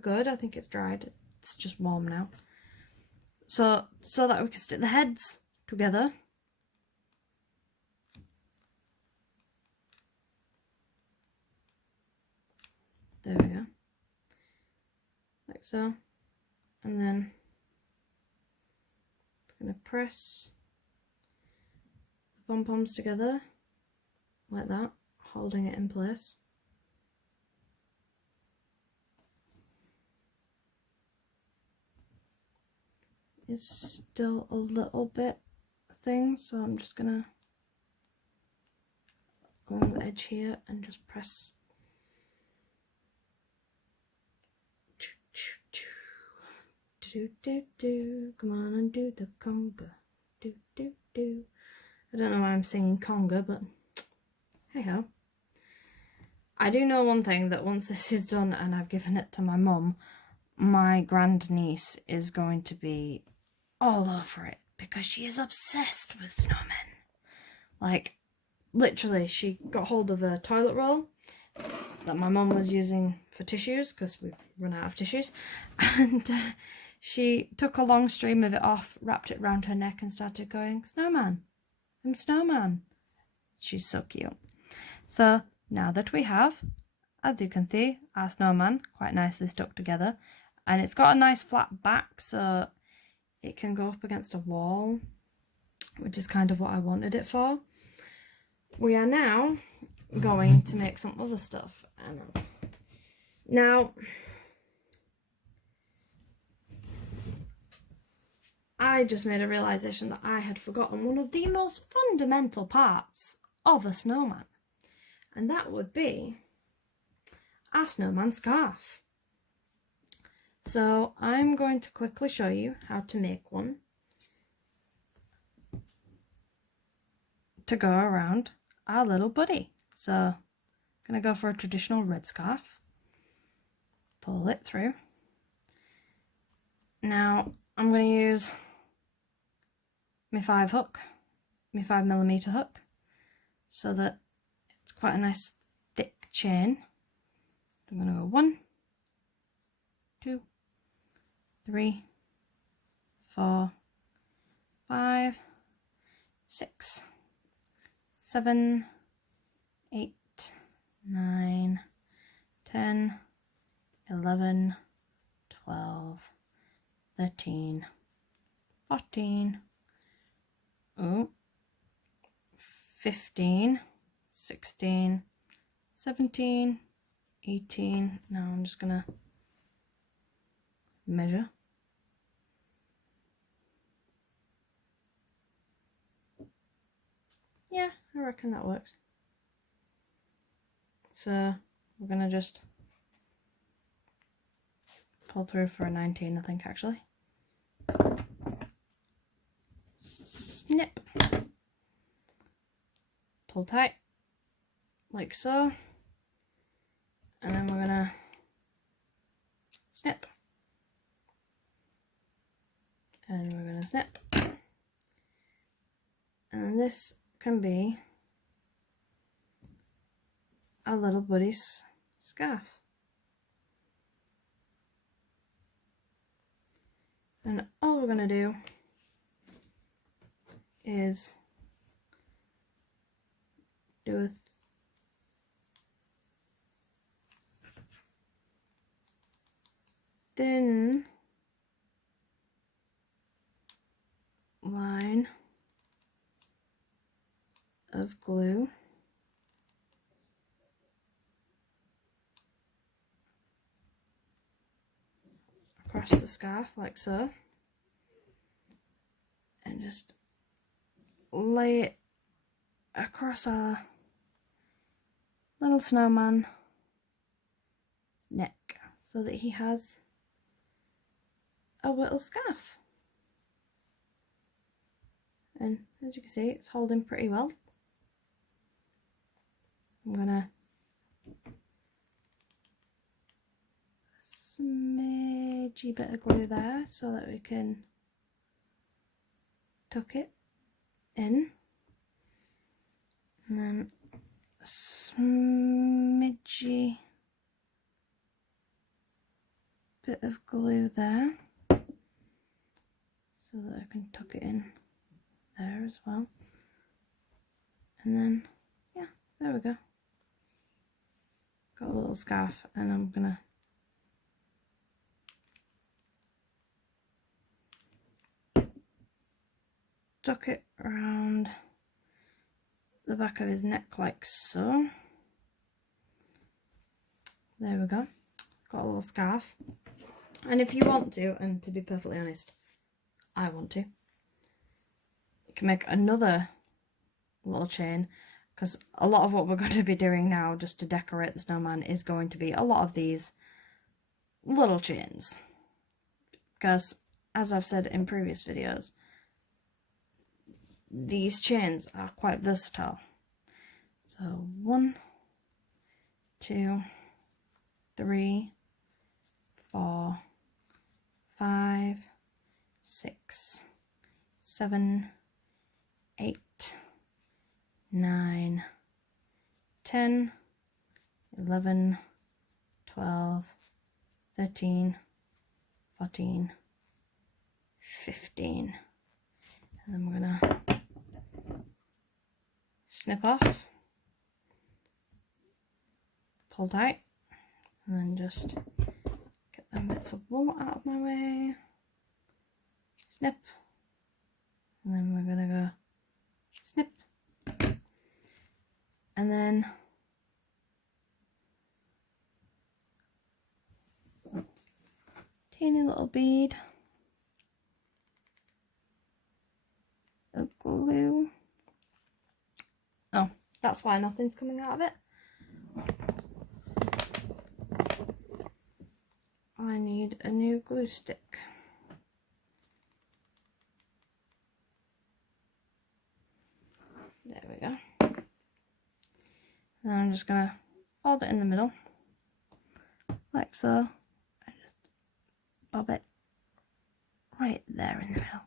good. I think it's dried. It's just warm now. So that we can stick the heads together. There we go. Like so. And then I'm going to press the pom-poms together like that, holding it in place. It's still a little bit thing, so I'm just gonna go on the edge here and just press. Come on and do the conga. I don't know why I'm singing conga, but hey ho. I do know one thing, that once this is done and I've given it to my mum, my grandniece is going to be all over it because she is obsessed with snowmen. Like, literally, she got hold of a toilet roll that my mum was using for tissues because we've run out of tissues, and she took a long stream of it off, wrapped it round her neck and started going, "Snowman, I'm Snowman." She's so cute. So now that we have, as you can see, our snowman quite nicely stuck together, and it's got a nice flat back so it can go up against a wall, which is kind of what I wanted it for. We are now going to make some other stuff. Now, I just made a realisation that I had forgotten one of the most fundamental parts of a snowman, and that would be our snowman scarf. So I'm going to quickly show you how to make one to go around our little buddy. So I'm going to go for a traditional red scarf, pull it through. Now I'm going to use my 5mm hook, so that it's quite a nice thick chain. I'm going to go 1, 2, 3, 4, 5, 6, 7, 8, 9, 10, 11, 12, 13, 14, 15, 16, 17, 18. Now I'm just gonna measure. Yeah, I reckon that works. So we're gonna just pull through for a 19, I think, actually. Snip. Pull tight, like so. And then we're gonna snip. And we're gonna snip. And then this can be our little buddy's scarf. And all we're gonna do is do a thin line of glue across the scarf like so, and just lay it across our little snowman neck so that he has a little scarf. And as you can see, it's holding pretty well. I'm gonna smidgy bit of glue there so that we can tuck it in, and then smidgy bit of glue there so that I can tuck it in there as well. And then, yeah, there we go. Got a little scarf, and I'm gonna tuck it around the back of his neck like so. There we go. Got a little scarf. And if you want to, and to be perfectly honest, I want to, you can make another little chain, because a lot of what we're going to be doing now just to decorate the snowman is going to be a lot of these little chains, because as I've said in previous videos, these chains are quite versatile. So 1, 2, 3, 4, 5, 6, 7, 8, 9, 10, 11, 12, 13, 14, 15. And then we're gonna snip off, pull tight, and then just get them bits of wool out of my way, snip, and then we're gonna go snip, and then teeny little bead of glue. Oh, that's why nothing's coming out of it. I need a new glue stick. There we go. Then I'm just gonna fold it in the middle, like so, and just bob it right there in the middle.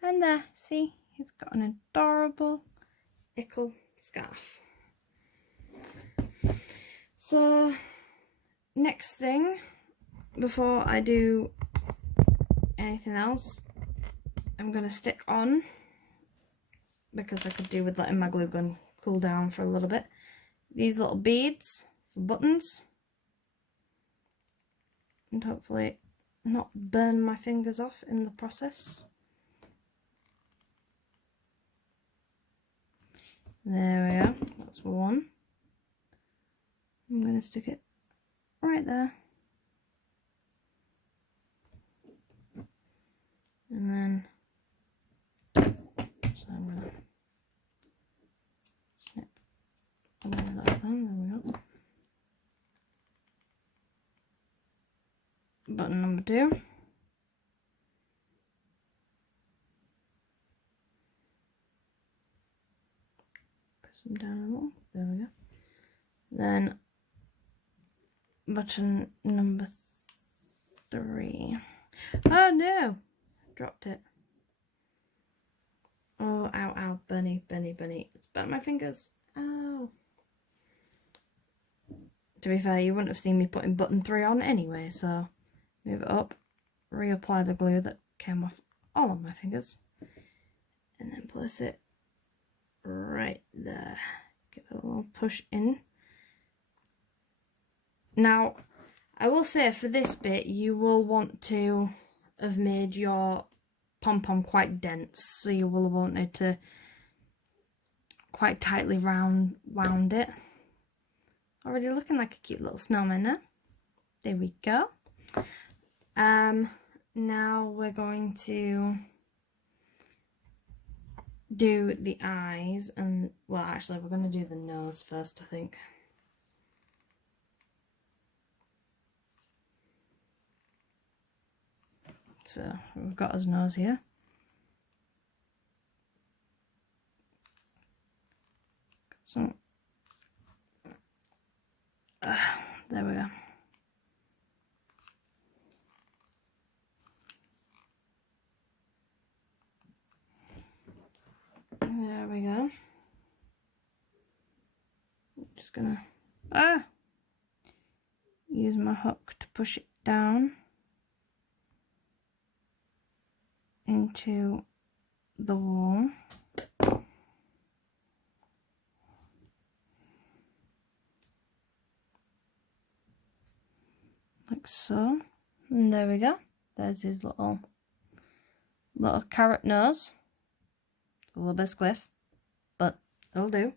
And there, see, he's got an adorable ickle scarf. So, next thing, before I do anything else, I'm going to stick on, because I could do with letting my glue gun cool down for a little bit, these little beads for buttons, and hopefully not burn my fingers off in the process. There we go, that's one. I'm going to stick it right there. And then, so I'm going to snip along that thing, there we go. Button number 2. Press them down a little, there we go. Then button number 3. Oh no! Dropped it. Oh, ow, ow, bunny, bunny, bunny. It's burnt my fingers. Ow. To be fair, you wouldn't have seen me putting button 3 on anyway, so move it up, reapply the glue that came off all of my fingers, and then place it right there. Give it a little push in. Now, I will say for this bit, you will want to have made your pom-pom quite dense, so you will have wanted to quite tightly wound it. Already looking like a cute little snowman now. There we go. Now we're going to do the eyes, and well, actually we're going to do the nose first, I think. So we've got his nose here. So there we go. There we go. I'm just gonna use my hook to push it down into the wool. Like so. And there we go. There's his little carrot nose. A little bit squiff, but it'll do.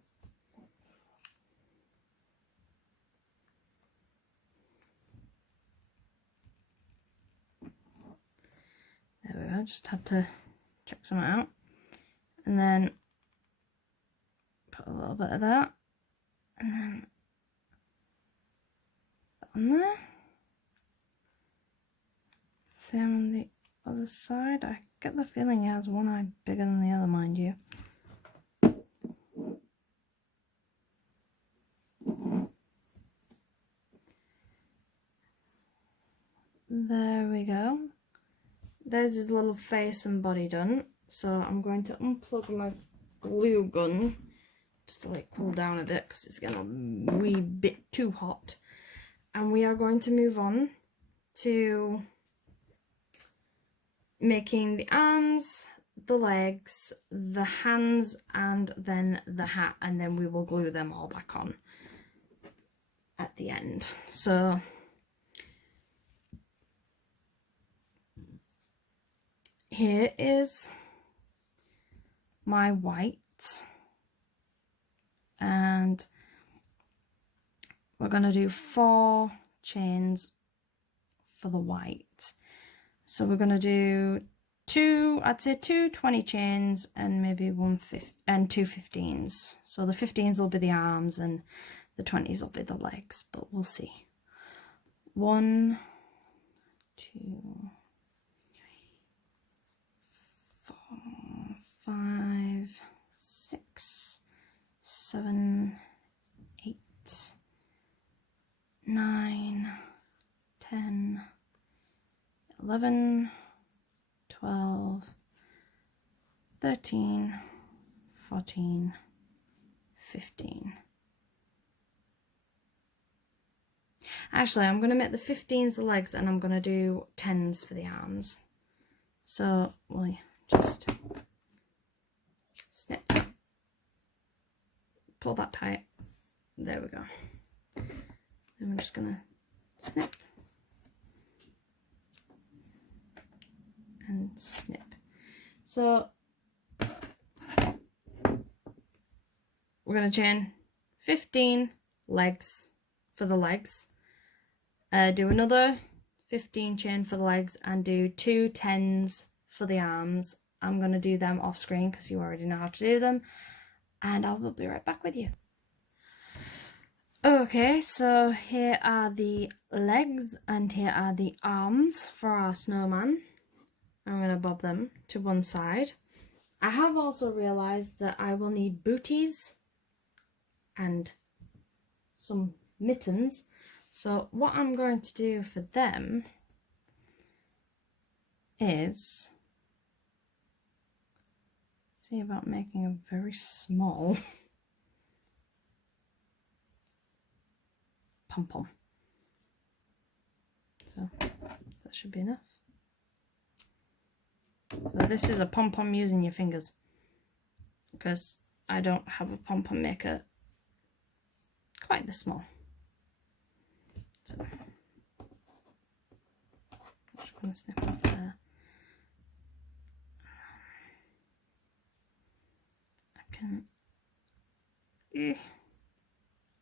There we go, just had to check something out. And then put a little bit of that. And then that on there. Same on the other side. I get the feeling he has one eye bigger than the other, mind you. There we go. There's his little face and body done. So I'm going to unplug my glue gun just to let it cool down a bit because it's getting a wee bit too hot. And we are going to move on to making the arms, the legs, the hands, and then the hat, and then we will glue them all back on at the end. So here is my white, and we're going to do 4 chains for the white. So we're going to do I'd say two 20 chains and maybe 2 15s. So the 15s will be the arms and the 20s will be the legs, but we'll see. 1, 2, 3, 4, 5, 6, 7, 8, 9, 10, 11, 12, 13, 14, 15. Actually, I'm going to make the 15s the legs and I'm going to do 10s for the arms. So we'll just snip, pull that tight. There we go. Then we're just going to snip and snip. So we're going to chain 15 legs for the legs, do another 15 chain for the legs, and do 2 10s for the arms. I'm going to do them off screen because you already know how to do them, and I will be right back with you. Okay, so here are the legs and here are the arms for our snowman. I'm going to bob them to one side. I have also realised that I will need booties and some mittens. So what I'm going to do for them is see about making a very small pom-pom. So that should be enough. So this is a pom-pom using your fingers because I don't have a pom-pom maker quite this small. So I'm just going to snip off there. I can...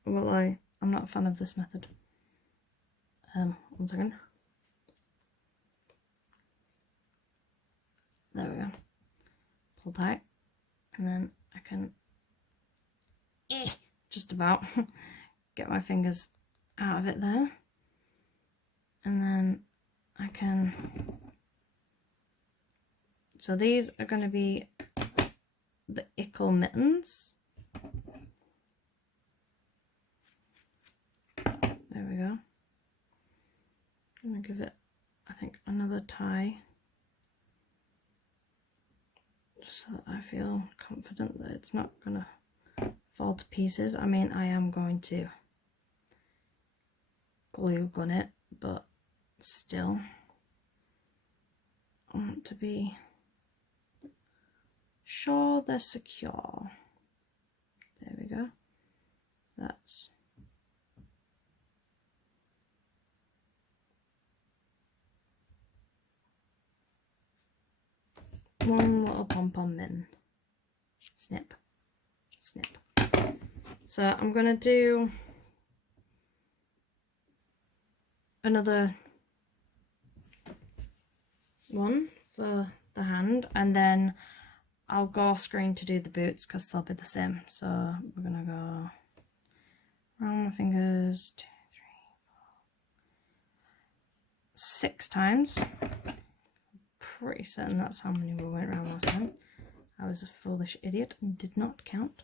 Well, I'm not a fan of this method. 1 second. There we go. Pull tight, and then I can just about get my fingers out of it there, and then I can. So these are going to be the ickle mittens. There we go. I'm going to give it, I think, another tie, just so that I feel confident that it's not going to fall to pieces. I mean, I am going to glue gun it, but still I want to be sure they're secure. There we go. That's one little pom-pom mitten. Snip, snip. So I'm gonna do another one for the hand, and then I'll go off screen to do the boots because they'll be the same. So we're gonna go around my fingers, 2, 3, 4, 6 times. Pretty certain that's how many we went around last time. I was a foolish idiot and did not count.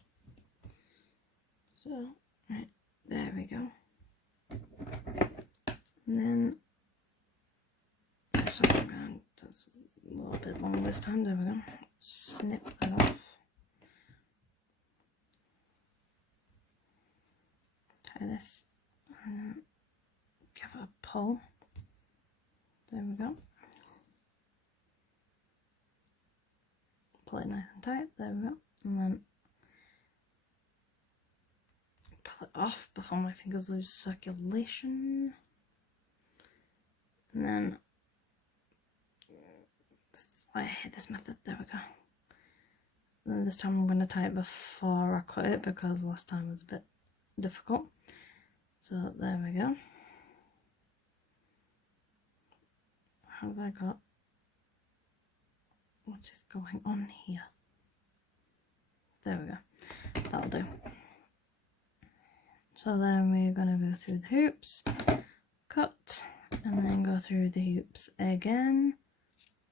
So, right, there we go. And then, sorry, that's a little bit long this time. There we go. Snip that off. Tie this and give it a pull. There we go. Pull it nice and tight. There we go. And then pull it off before my fingers lose circulation. And then I hate this method. There we go. And then this time I'm going to tie it before I cut it because last time was a bit difficult. So there we go. How have I got? What is going on here? There we go. That'll do. So then we're going to go through the hoops, cut, and then go through the hoops again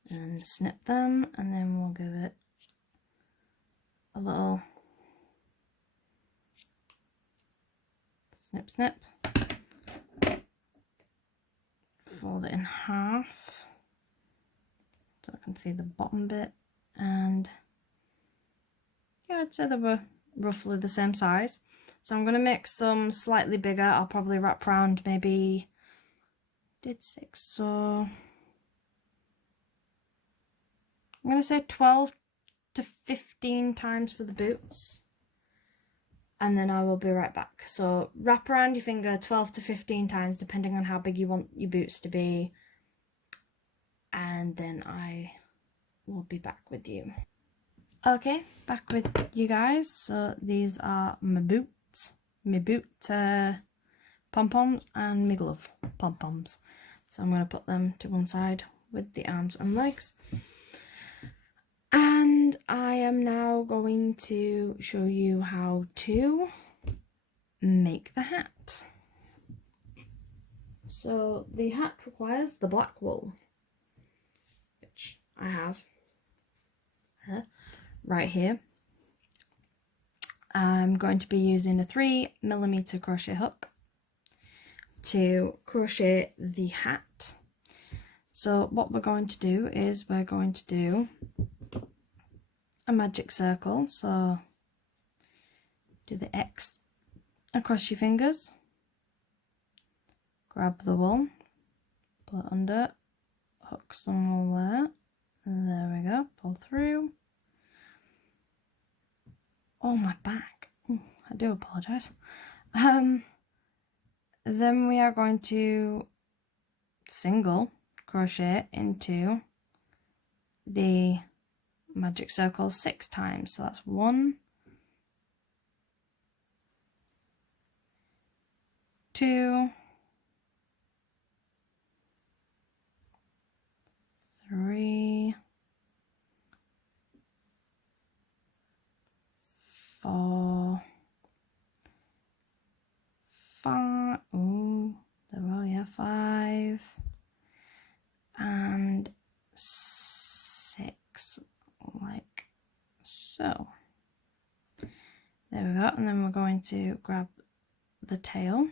and snip them, and then we'll give it a little snip snip, fold it in half so I can see the bottom bit, and yeah, I'd say they were roughly the same size. So I'm going to make some slightly bigger. I'll probably wrap around maybe, did 6, so I'm going to say 12 to 15 times for the boots, and then I will be right back. So wrap around your finger 12 to 15 times depending on how big you want your boots to be, and then I will be back with you. Okay, back with you guys. So these are my boot pom-poms and my glove pom-poms. So I'm going to put them to one side with the arms and legs. And I am now going to show you how to make the hat. So the hat requires the black wool, which I have right here. I'm going to be using a 3mm crochet hook to crochet the hat. So what we're going to do is we're going to do a magic circle. So do the X across your fingers, grab the wool, pull it under, hook some wool there, and there we go, pull through. Oh, my back. Ooh, I do apologise. Then we are going to single crochet into the magic circle 6 times. So that's 1, 2, 3, 4, 5. Oh, there we go. Yeah, 5 and 6, like so. There we go. And then we're going to grab the tail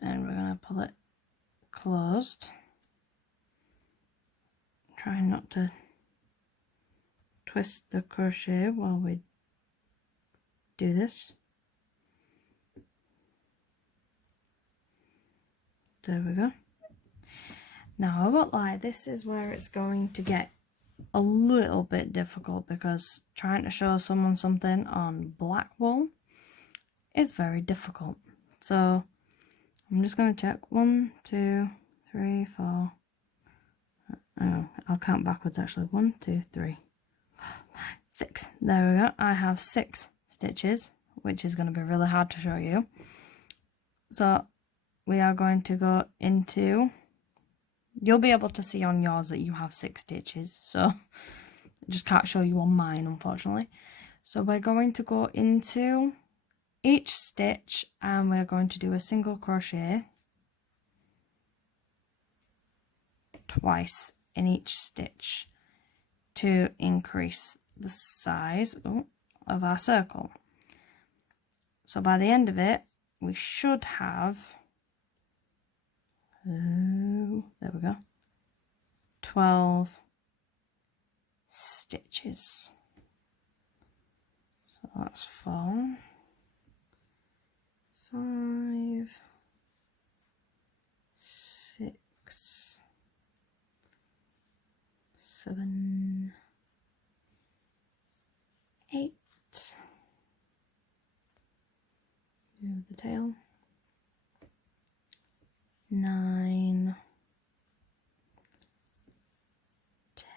and we're going to pull it closed. Try not to twist the crochet while we do this. There we go. Now I won't lie, this is where it's going to get a little bit difficult, because trying to show someone something on black wool is very difficult. So I'm just going to check 1, 2, 3, 4. Oh, I'll count backwards actually. 1, 2, 3, 4, 5, 6. There we go. I have 6 stitches, which is going to be really hard to show you. So we are going to go into, you'll be able to see on yours that you have 6 stitches, so I just can't show you on mine, unfortunately. So we're going to go into each stitch and we're going to do a single crochet twice in each stitch to increase the size of our circle. So by the end of it, we should have, there we go, 12 stitches. So that's 4, 5, 6, 7, 8, move the tail, 9,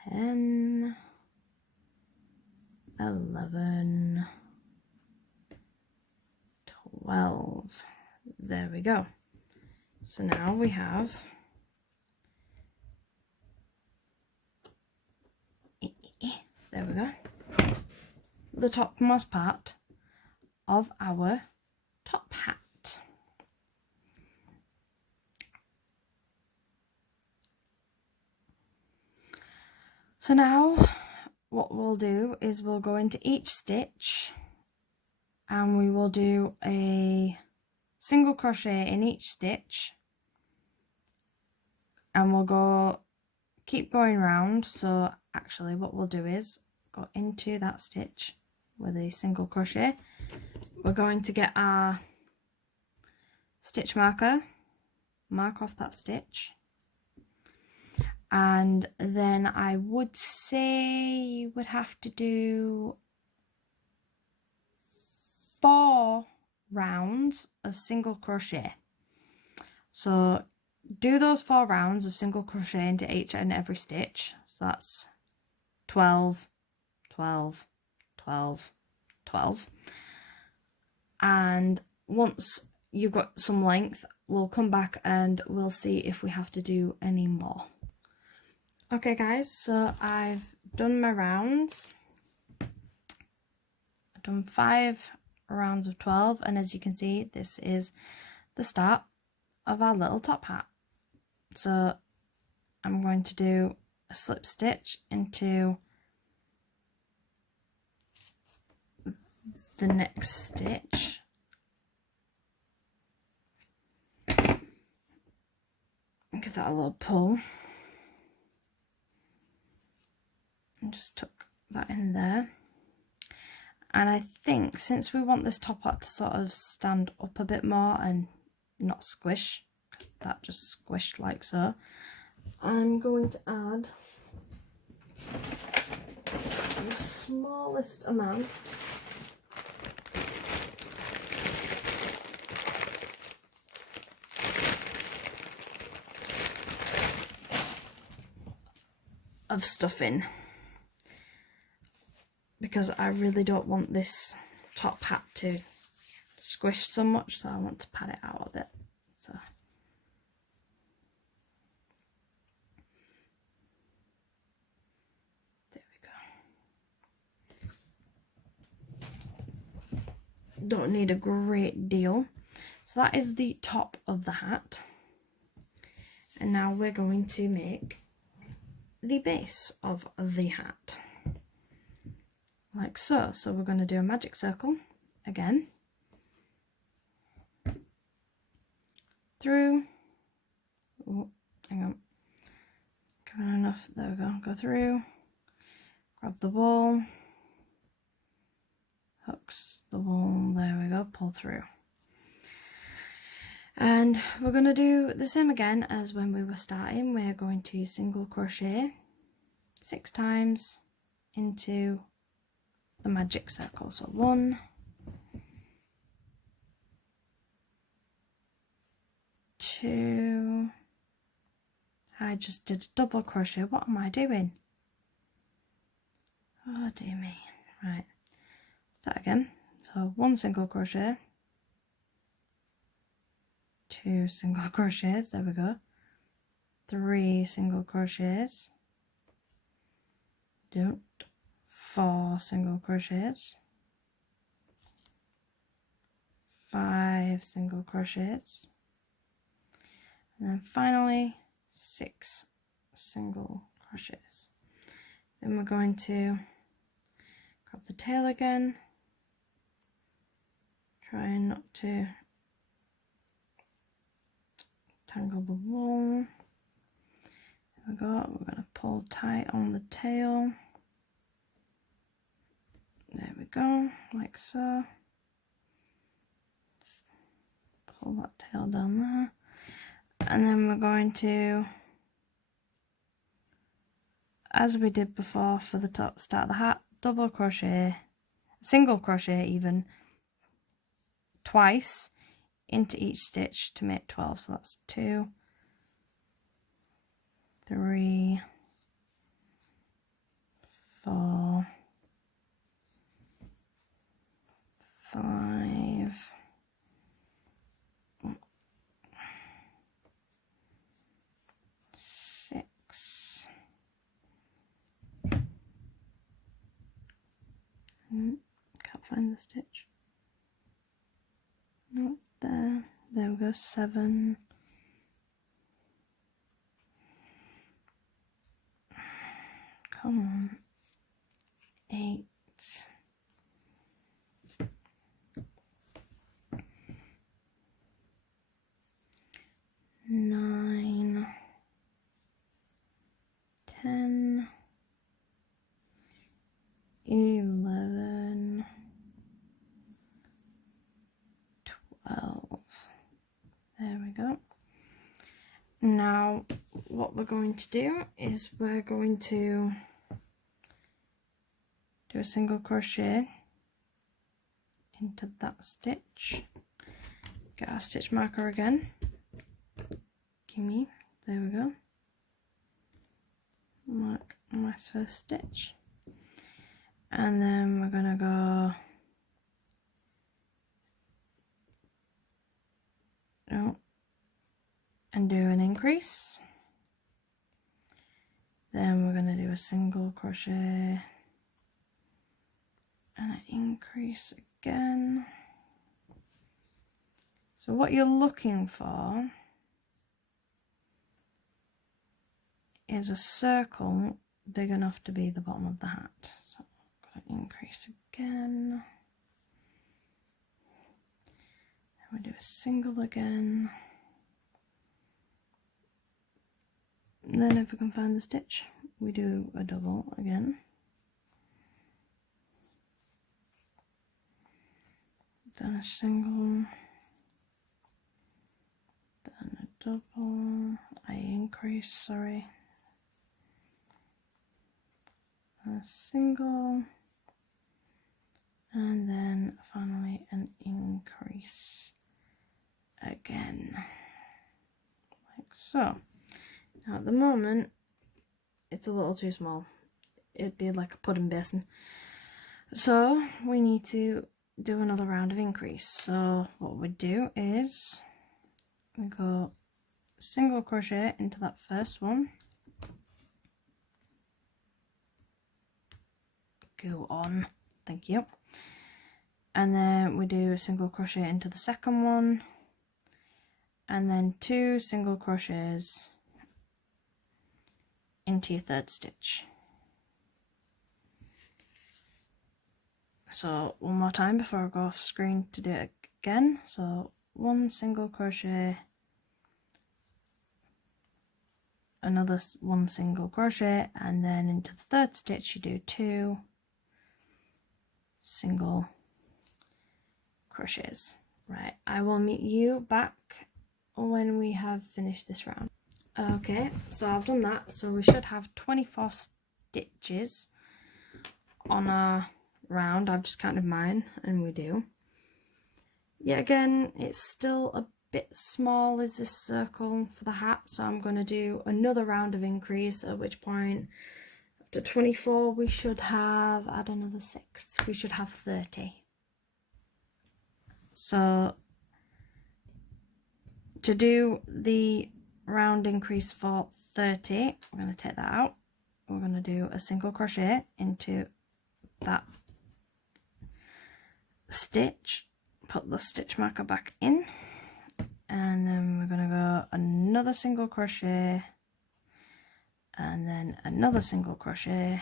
10, 11, 12. There we go. So now we have there we go, the topmost part of our top hat. So now what we'll do is we'll go into each stitch and we will do a single crochet in each stitch, and we'll keep going round. So actually what we'll do is go into that stitch with a single crochet. We're going to get our stitch marker, mark off that stitch, and then I would say you would have to do 4 rounds of single crochet. So do those 4 rounds of single crochet into each and every stitch. So that's 12, 12, 12, 12. And once you've got some length, we'll come back and we'll see if we have to do any more. Okay guys, so I've done my rounds. I've done 5 rounds of 12, and as you can see, this is the start of our little top hat. So I'm going to do a slip stitch into the next stitch, give that a little pull, and just tuck that in there. And I think since we want this top hat to sort of stand up a bit more and not squish, that just squished like so, I'm going to add the smallest amount of stuffing, because I really don't want this top hat to squish so much, so I want to pad it out a bit. So there we go. Don't need a great deal. So that is the top of the hat, and now we're going to make the base of the hat like so. So we're going to do a magic circle again, through, oh, hang on, give it enough, there we go, go through, grab the wool, hooks the wool, there we go, pull through. And we're going to do the same again as when we were starting. We're going to single crochet 6 times into the magic circle. So 1, 2, I just did a double crochet. What am I doing? Oh dear me. Right, start again. So 1 single crochet, 2 single crochets, there we go, 3 single crochets, don't, 4 single crochets, 5 single crochets, and then finally 6 single crochets. Then we're going to grab the tail again, trying not to tangle the wool. There we go. We're going to pull tight on the tail. There we go, like so. Pull that tail down there. And then we're going to, as we did before for the top, start of the hat, double crochet, single crochet even, twice into each stitch to make 12. So that's 2, 3, 4, 5, 6, can't find the stitch. No, it's there. There we go. 7. Come on. 8. 9. 10. 11. 12. There we go. Now what we're going to do is we're going to do a single crochet into that stitch. Get our stitch marker again. Gimme. There we go. Mark my first stitch. And then we're gonna go and do an increase. Then we're going to do a single crochet and an increase again. So what you're looking for is a circle big enough to be the bottom of the hat. So I'm going to increase again. Then we do a single again. And then if we can find the stitch, we do a double again. Then a single, then a double, I increase, sorry. A single, and then finally an increase again, like so. Now at the moment it's a little too small, it'd be like a pudding basin, so we need to do another round of increase. So what we do is we go single crochet into that first one, go on, thank you, and then we do a single crochet into the second one, and then 2 single crochets into your third stitch. So one more time before I go off screen to do it again. So 1 single crochet, another 1 single crochet, and then into the third stitch you do 2 single crochets. Right, I will meet you back when we have finished this round. Okay, so I've done that, so we should have 24 stitches on our round. I've just counted mine, and we do. Yet again, it's still a bit small, is this circle for the hat, so I'm going to do another round of increase, at which point after 24 we should have, add another 6, we should have 30. So to do the round increase for 30, we're going to take that out. We're going to do a single crochet into that stitch, put the stitch marker back in, and then we're going to go another single crochet, and then another single crochet,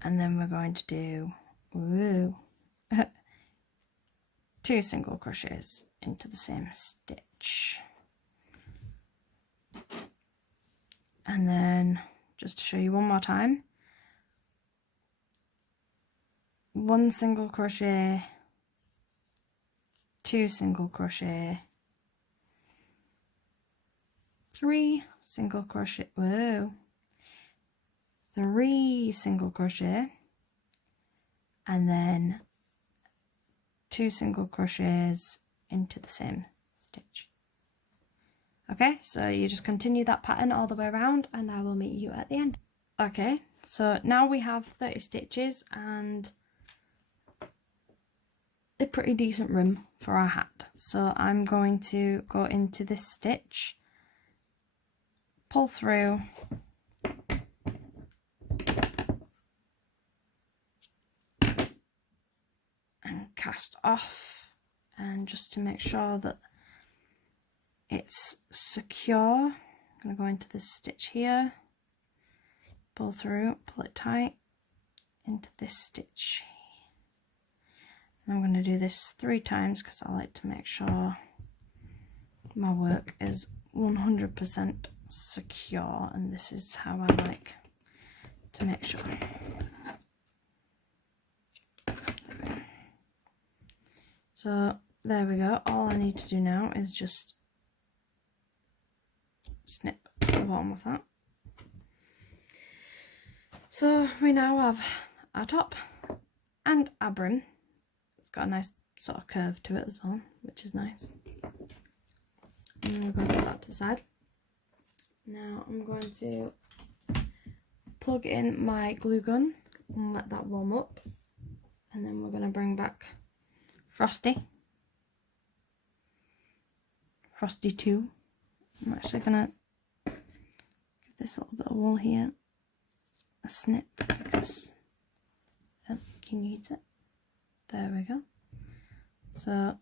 and then we're going to do 2 single crochets into the same stitch. And then, just to show you one more time, 1 single crochet, 2 single crochet, 3 single crochet, 3 single crochet, and then 2 single crochets into the same stitch. Okay, so you just continue that pattern all the way around, and I will meet you at the end. Okay, so now we have 30 stitches and a pretty decent rim for our hat. So I'm going to go into this stitch, pull through, and cast off, and just to make sure that it's secure, I'm going to go into this stitch here, pull through, pull it tight into this stitch. And I'm going to do this 3 times because I like to make sure my work is 100% secure, and this is how I like to make sure. So there we go. All I need to do now is just snip the bottom of that. So we now have our top and our brim. It's got a nice sort of curve to it as well, which is nice. And we're going to put that to the side. Now I'm going to plug in my glue gun and let that warm up, and then we're going to bring back Frosty 2. I'm actually going to give this little bit of wool here a snip because I don't think he needs it. There we go. So